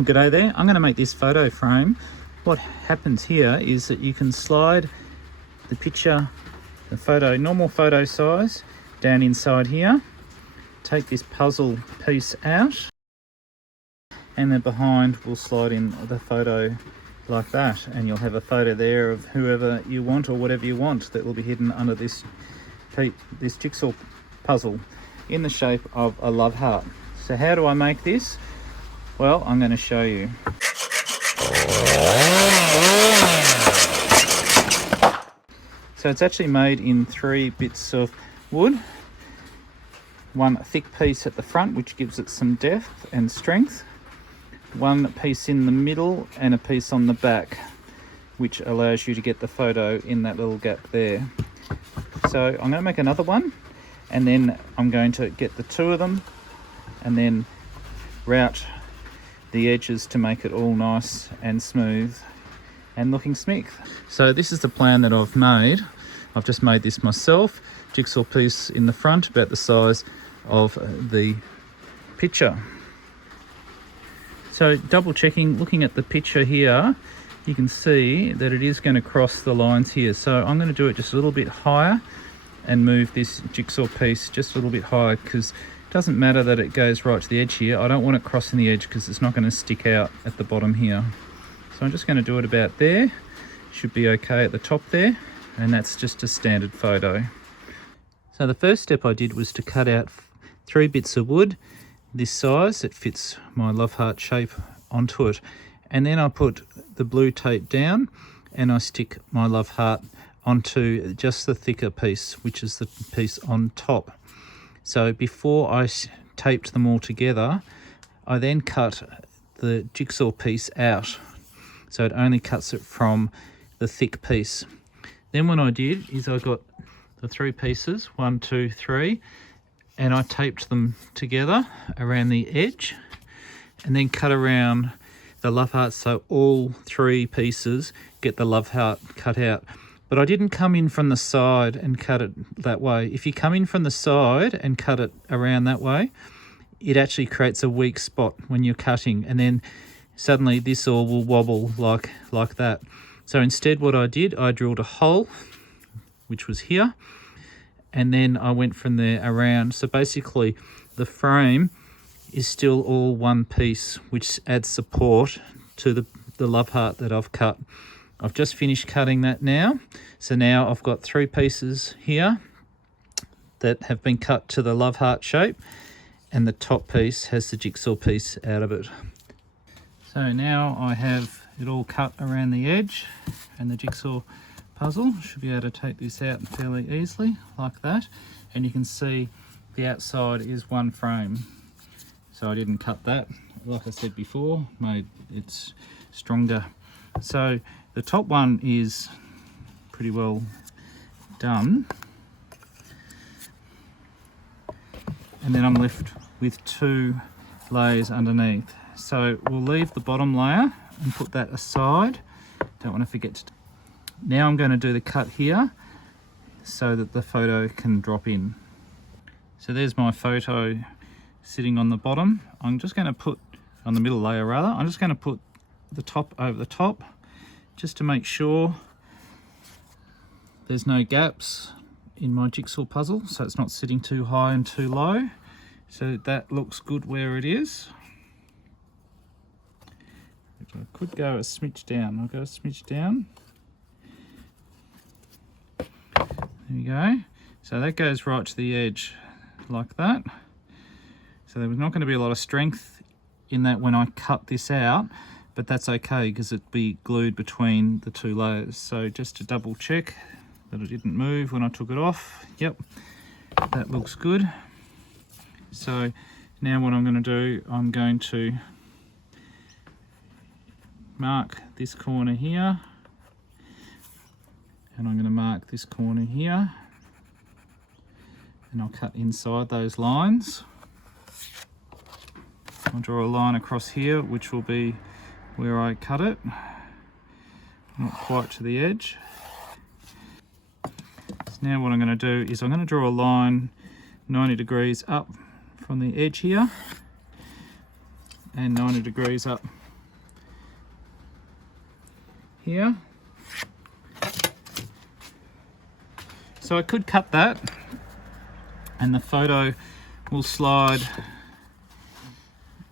Well, g'day there. I'm going to make this photo frame. What happens here is that you can slide the picture, the photo, normal photo size, down inside here. Take this puzzle piece out, and then behind we'll slide in the photo like that, and you'll have a photo there of whoever you want or whatever you want that will be hidden under this jigsaw puzzle in the shape of a love heart. So how do I make this? Well, I'm going to show you. So it's actually made in 3 bits of wood. One thick piece at the front, which gives it some depth and strength. One piece in the middle and a piece on the back, which allows you to get the photo in that little gap there. So I'm going to make another one, and then I'm going to get the 2 of them and then route the edges to make it all nice and smooth and looking smooth. So this is the plan that I've made. I've just made this myself. Jigsaw piece in the front, about the size of the picture. So double checking, looking at the picture here, you can see that it is going to cross the lines here. So I'm going to do it just a little bit higher and move this jigsaw piece just a little bit higher, because it doesn't matter that it goes right to the edge here. I don't want it crossing the edge because it's not going to stick out at the bottom here. So I'm just going to do it about there. Should be okay at the top there, and that's just a standard photo. So the first step I did was to cut out 3 bits of wood this size that fits my love heart shape onto it, and then I put the blue tape down and I stick my love heart onto just the thicker piece, which is the piece on top. So before I taped them all together, I then cut the jigsaw piece out, so it only cuts it from the thick piece. Then what I did is I got the 3 pieces, 1, 2, 3, and I taped them together around the edge, and then cut around the love heart so all 3 pieces get the love heart cut out. But I didn't come in from the side and cut it that way. If you come in from the side and cut it around that way, it actually creates a weak spot when you're cutting, and then suddenly this all will wobble like that. So instead what I did, I drilled a hole, which was here, and then I went from there around. So basically the frame is still all one piece, which adds support to the love heart that I've cut. I've just finished cutting that now. So now I've got 3 pieces here that have been cut to the love heart shape, and the top piece has the jigsaw piece out of it. So now I have it all cut around the edge, and the jigsaw puzzle should be able to take this out fairly easily like that, and you can see the outside is one frame. So I didn't cut that, like I said before, made it stronger. So the top one is pretty well done, and then I'm left with 2 layers underneath. So we'll leave the bottom layer and put that aside. Don't want to forget to. Now I'm going to do the cut here so that the photo can drop in. So there's my photo sitting on the bottom. I'm just going to put on the middle layer rather. I'm just going to put the top over the top just to make sure there's no gaps in my jigsaw puzzle, so it's not sitting too high and too low. So that looks good where it is. I could go a smidge down. I'll go a smidge down. There we go. So that goes right to the edge like that. So there was not going to be a lot of strength in that when I cut this out, but that's okay because it'd be glued between the 2 layers. So just to double check that it didn't move when I took it off. Yep, that looks good. So now what I'm going to do, I'm going to mark this corner here, and I'm going to mark this corner here, and I'll cut inside those lines. I'll draw a line across here, which will be where I cut it, not quite to the edge. So now what I'm going to do is I'm going to draw a line 90 degrees up from the edge here, and 90 degrees up here. So I could cut that and the photo will slide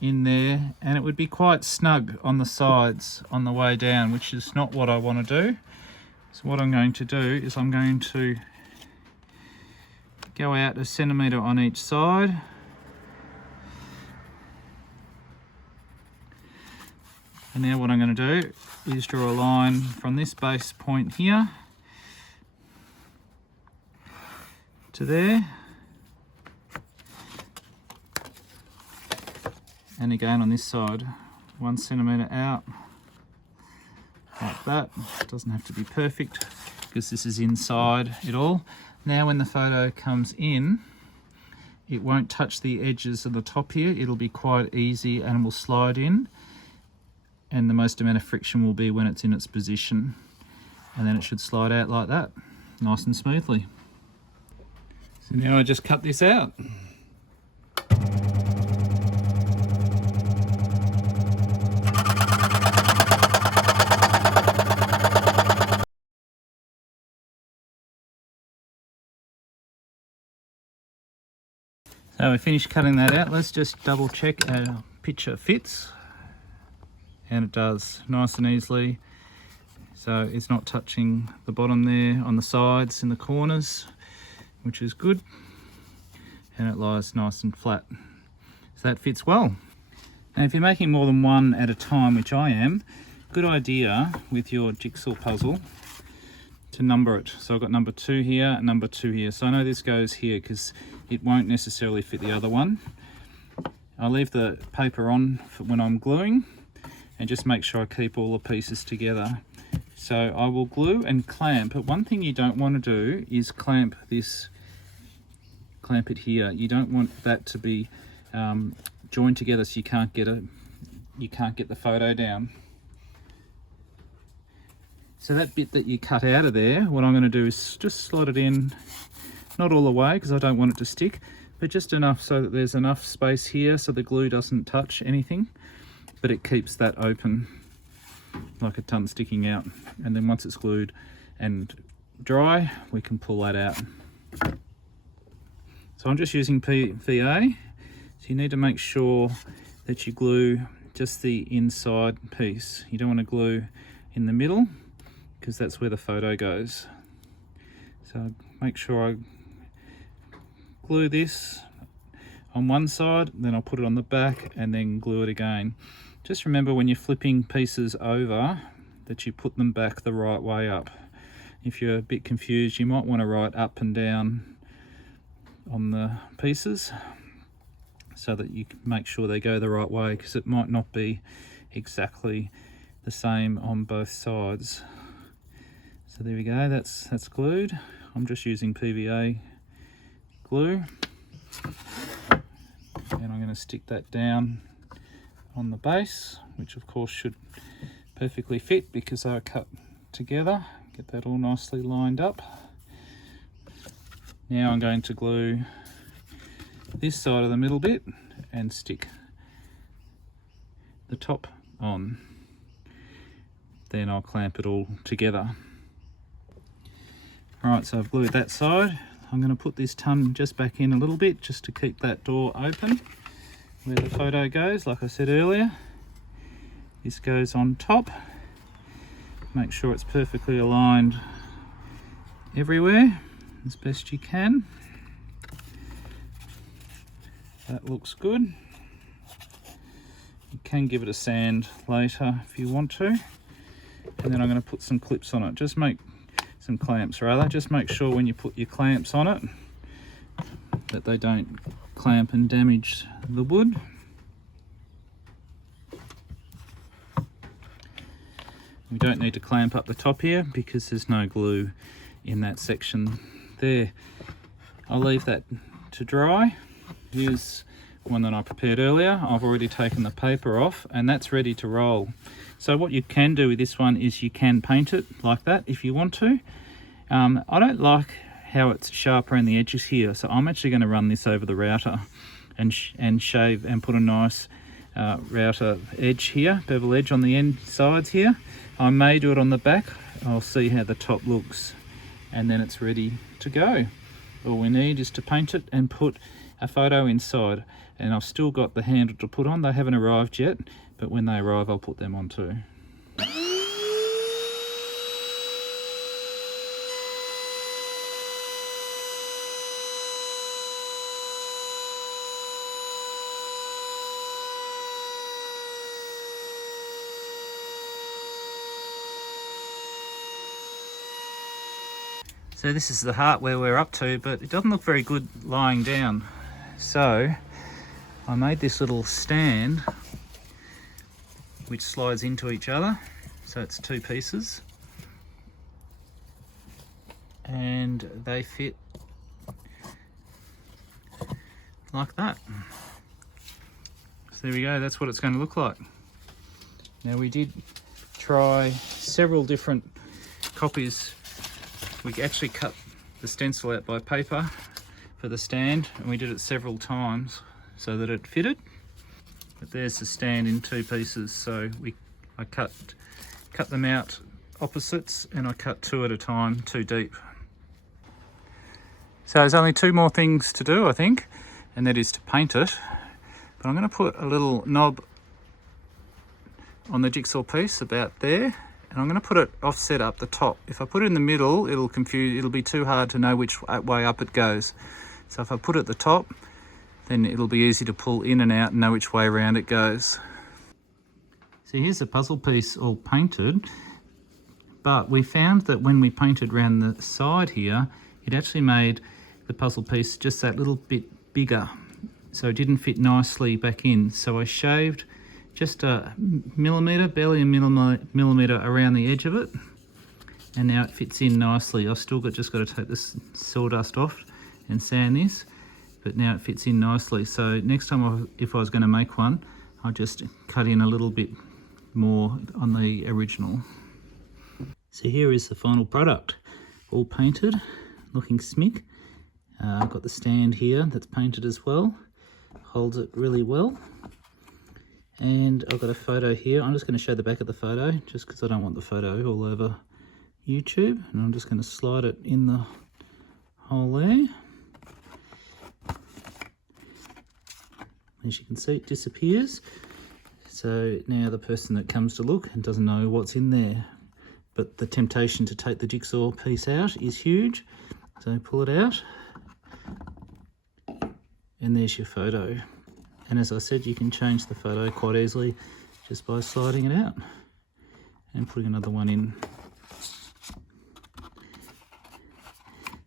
in there and it would be quite snug on the sides on the way down, which is not what I want to do. So what I'm going to do is I'm going to go out 1 centimetre on each side. And now what I'm going to do is draw a line from this base point here to there. And again on this side, 1 centimetre out, like that. It doesn't have to be perfect because this is inside it all. Now when the photo comes in, it won't touch the edges of the top here. It'll be quite easy and will slide in. And the most amount of friction will be when it's in its position. And then it should slide out like that, nice and smoothly. So now I just cut this out. So we finished cutting that out. Let's just double check our picture fits. And it does, nice and easily. So it's not touching the bottom there on the sides in the corners, which is good. And it lies nice and flat. So that fits well. Now if you're making more than one at a time, which I am, good idea with your jigsaw puzzle to number it. So I've got number 2 here and number 2 here. So I know this goes here because it won't necessarily fit the other one. I'll leave the paper on for when I'm gluing and just make sure I keep all the pieces together. So I will glue and clamp, but one thing you don't want to do is clamp it here. You don't want that to be joined together so you can't get the photo down. So that bit that you cut out of there, what I'm going to do is just slide it in, not all the way because I don't want it to stick, but just enough so that there's enough space here so the glue doesn't touch anything, but it keeps that open like a ton sticking out. And then once it's glued and dry, we can pull that out. So I'm just using PVA. So you need to make sure that you glue just the inside piece. You don't want to glue in the middle because that's where the photo goes. So make sure I glue this on one side, then I'll put it on the back and then glue it again. Just remember when you're flipping pieces over that you put them back the right way up. If you're a bit confused, you might want to write up and down on the pieces so that you can make sure they go the right way, because it might not be exactly the same on both sides. So there we go, that's glued. I'm just using PVA glue and I'm going to stick that down on the base, which of course should perfectly fit because they are cut together. Get that all nicely lined up. Now I'm going to glue this side of the middle bit and stick the top on. Then I'll clamp it all together. Alright, so I've glued that side. I'm going to put this ton just back in a little bit just to keep that door open where the photo goes. Like I said earlier, this goes on top. Make sure it's perfectly aligned everywhere as best you can. That looks good. You can give it a sand later if you want to. And then I'm going to put some clips on it. Some clamps rather. Just make sure when you put your clamps on it that they don't clamp and damage the wood. We don't need to clamp up the top here because there's no glue in that section there. I'll leave that to dry. Here's one that I prepared earlier. I've already taken the paper off and that's ready to roll. So what you can do with this one is you can paint it like that if you want to. I don't like how it's sharp around the edges here, so I'm actually going to run this over the router and shave and put a nice router edge here, bevel edge on the end sides here. I may do it on the back. I'll see how the top looks, and then it's ready to go. All we need is to paint it and put a photo inside, and I've still got the handle to put on. They haven't arrived yet, but when they arrive I'll put them on too. So this is the heart where we're up to, but it doesn't look very good lying down. So I made this little stand which slides into each other. So it's two pieces and they fit like that. So there we go, that's what it's going to look like. Now we did try several different copies. We actually cut the stencil out by paper for the stand, and we did it several times so that it fitted. But there's the stand in two pieces, so I cut them out opposites, and I cut two at a time, two deep. So there's only two more things to do, I think, and that is to paint it. But I'm going to put a little knob on the jigsaw piece about there. And I'm going to put it offset up the top. If I put it in the middle, it'll be too hard to know which way up it goes. So if I put it at the top, then it'll be easy to pull in and out and know which way around it goes. So here's the puzzle piece all painted, but we found that when we painted around the side here, it actually made the puzzle piece just that little bit bigger. So it didn't fit nicely back in. So I shaved just a millimetre, barely a millimetre around the edge of it, and now it fits in nicely. I've still just got to take this sawdust off and sand this, but now it fits in nicely. So next time if I was going to make one, I'll just cut in a little bit more on the original. So here is the final product, all painted, looking smick. I've got the stand here that's painted as well, holds it really well. And I've got a photo here. I'm just going to show the back of the photo just because I don't want the photo all over YouTube. And I'm just going to slide it in the hole there. As you can see, it disappears. So now the person that comes to look and doesn't know what's in there. But the temptation to take the jigsaw piece out is huge. So pull it out. And there's your photo. And as I said, you can change the photo quite easily just by sliding it out and putting another one in.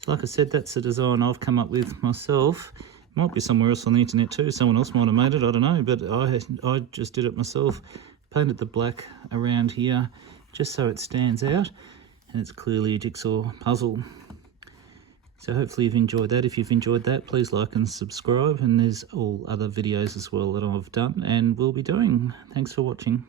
So like I said, that's the design I've come up with myself. It might be somewhere else on the internet too. Someone else might have made it, I don't know. But I just did it myself. Painted the black around here just so it stands out. And it's clearly a jigsaw puzzle. So hopefully you've enjoyed that. If you've enjoyed that, please like and subscribe. And there's all other videos as well that I've done and will be doing. Thanks for watching.